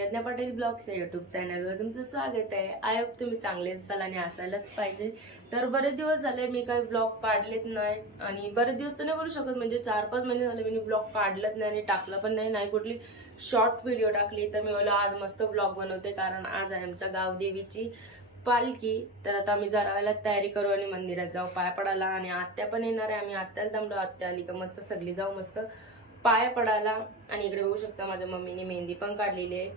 यज्ञा Patil blogs या YouTube चॅनलवर तुमचं स्वागत आहे. आय होप तुम्ही चांगले असाल आणि असायलाच पाहिजे. तर बरेच दिवस झाले मी काही ब्लॉग पाडलेत नाही आणि बरेच दिवस तर नाही बोलू शकत म्हणजे चार पाच महिने झाले मी ब्लॉग पाडलंच नाही आणि टाकलं पण नाही. नाही कुठली शॉर्ट व्हिडिओ टाकली तर मी बोला आज मस्त ब्लॉग बनवते कारण आज आहे आमच्या गावदेवीची पालखी. तर आता आम्ही जरा वेळेला तयारी करू आणि मंदिरात जाऊ पाय पडायला. आणि आत्या पण येणार आहे. आम्ही आत्याला दमलो आत्या आली का मस्त सगळी जाऊ मस्त. पाय पडायला. आणि इकडे बघू शकता माझ्या मम्मीने मेहंदी पण काढलेली आहे.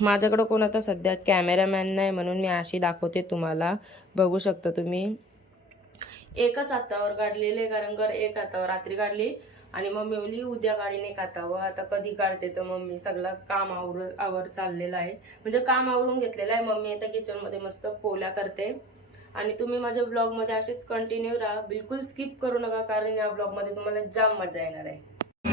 माझ्याकडं कोण आता सध्या कॅमेरामॅन नाही म्हणून मी अशी दाखवते तुम्हाला. बघू शकता तुम्ही. एकच हातावर काढलेले कारण घर एक हातावर रात्री काढली. आणि मम्मी बोलली उद्या काढीन एक हातावर. आता कधी काढते तर मम्मी? सगळं काम आवर आवर चाललेलं आहे. म्हणजे काम आवरून घेतलेलं आहे. मम्मी आता किचनमध्ये मस्त पोल्या करते. आणि तुम्ही माझ्या ब्लॉगमध्ये असेच कंटिन्यू राहा. बिलकुल स्किप करू नका कारण या ब्लॉगमध्ये तुम्हाला जाम मजा येणार आहे.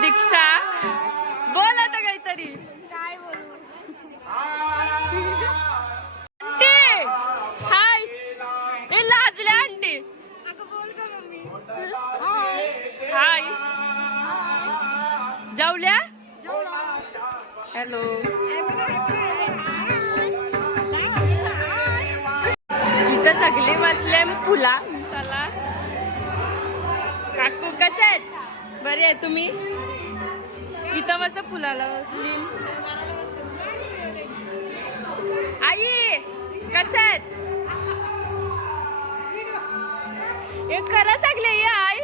दीक्षा. बोल आता काहीतरी. Aunty hi. हे लाजले आंटी. हाय. जाऊल्या हॅलो. इथं सगळे बसले फुला काकू कसे आहेत? बरे आहे तुम्ही? इथं मस्त फुलाला बसली आई कसे आहेत? हे खरं सांगले ये आई.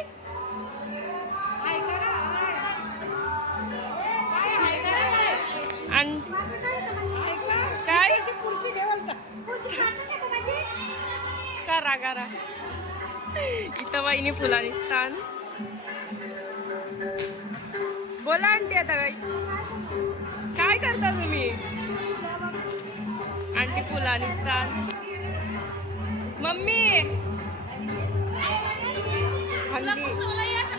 आणि काय? करा करा. इथं वाईनी फुलानी स्थान. बोला आंटी आता काही. काय करता तुम्ही? आंटी फुलानी स्थान मम्मी. हल्ली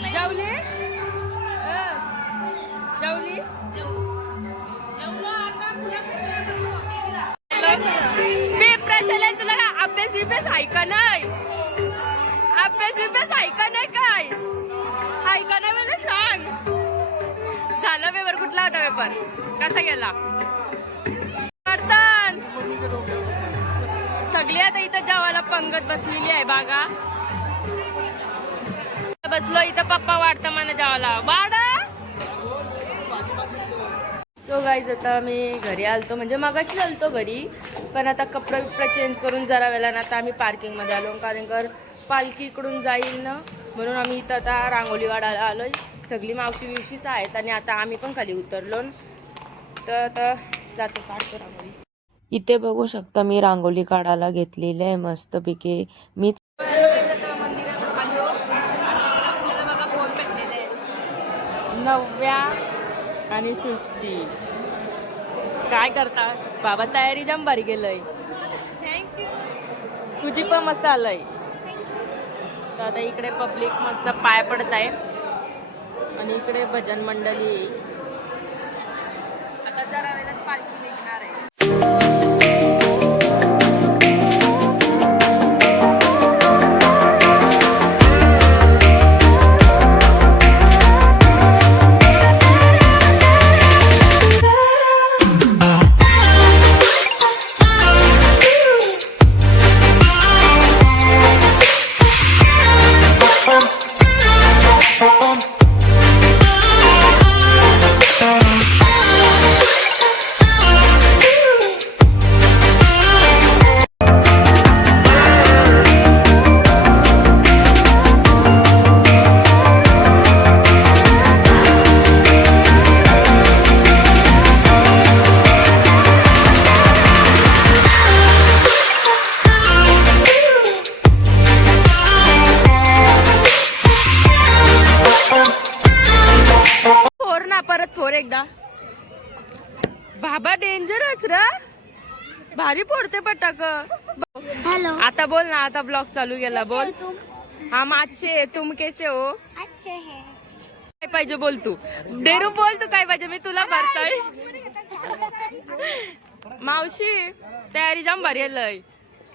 जेवली? जेवली? मी प्रशाला तुला काय अभ्यास बिभ्यास ऐका नाही. अभ्यास बिभ्यास ऐका नाही काय? ऐका नाही मला सांग. पेपर. दळपण कसा गेला? वर्तन सगळी आता इथं जेवायला पंगत बसलेली आहे बागा बसलो इथं पप्पा वाढता मला जेवायला. वाडा सो गाईज आता मी घरी आलतो. म्हणजे मगाशी आलतो घरी पण आता कपडे बिपडा चेंज करून जरा वेळा ना आता आम्ही पार्किंगमध्ये आलो. कारण कर पालखी इकडून जाईल ना म्हणून आम्ही इथं आता रांगोली काढायला आलोय. सगळी मावशी बिवशीच आहेत आणि आता आम्ही पण खाली उतरलो. तर आता जातो काढतो रांगोली इथे बघू शकता मी रांगोली काढायला घेतलेली आहे मस्तपैकी. मी मंदिरात आलो आणि आपल्याला बघा फोन भेटलेले आहेत नवव्या आणि सृष्टी. काय करता? बाबा तयारी जाम भारी गेलंय तुझी पण मस्त आलंय. तर आता इकडे पब्लिक मस्त पाय पडत आहे आणि इकडे भजन मंडळी. आता जरा वेळात पालखी निघणार आहे. हेलो आता बोल ना आता ब्लॉग चालू गेला बोल. तुम? हम अच्छे तुम कैसे हो? अच्छे हैं. काय पाहिजे बोल तू? डेरू बोल तू काय पाहिजे? मी तुला भरताय मावशी तयारी जाम भारी लय.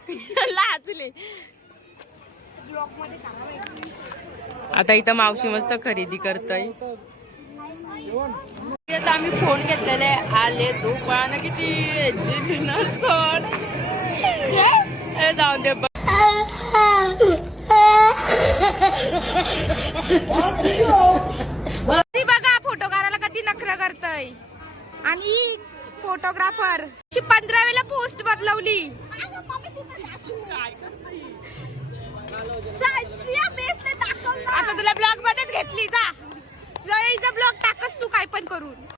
लाचले आता इथं मावशी मस्त खरेदी करताय. आता आम्ही फोन घेतलेले. आले दुकान किती जिन्न सोड. ए, जाऊ दे बघ. फोटो काढायला कधी नखर करतय. आणि फोटोग्राफर पंधरा वेळेला पोस्ट बदलवली. आता तुला ब्लॉग मध्येच घेतली जा. ब्लॉग टाकस तू काय पण करून.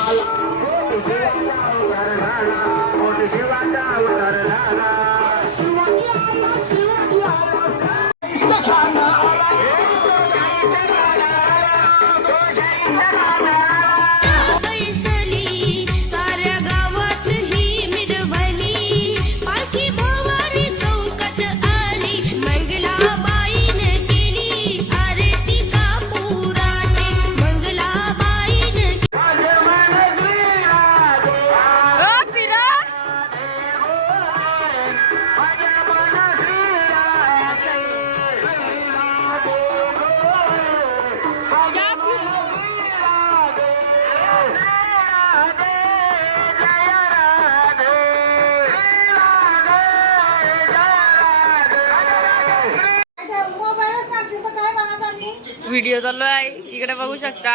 व्हिडिओ चालू आहे. इकडे बघू शकता.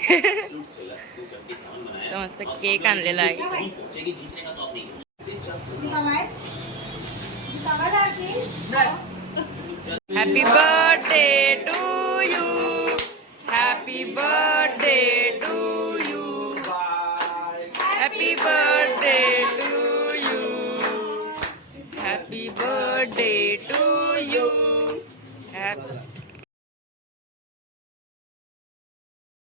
मस्त केक आणलेला आहे. Happy birthday to you happy birth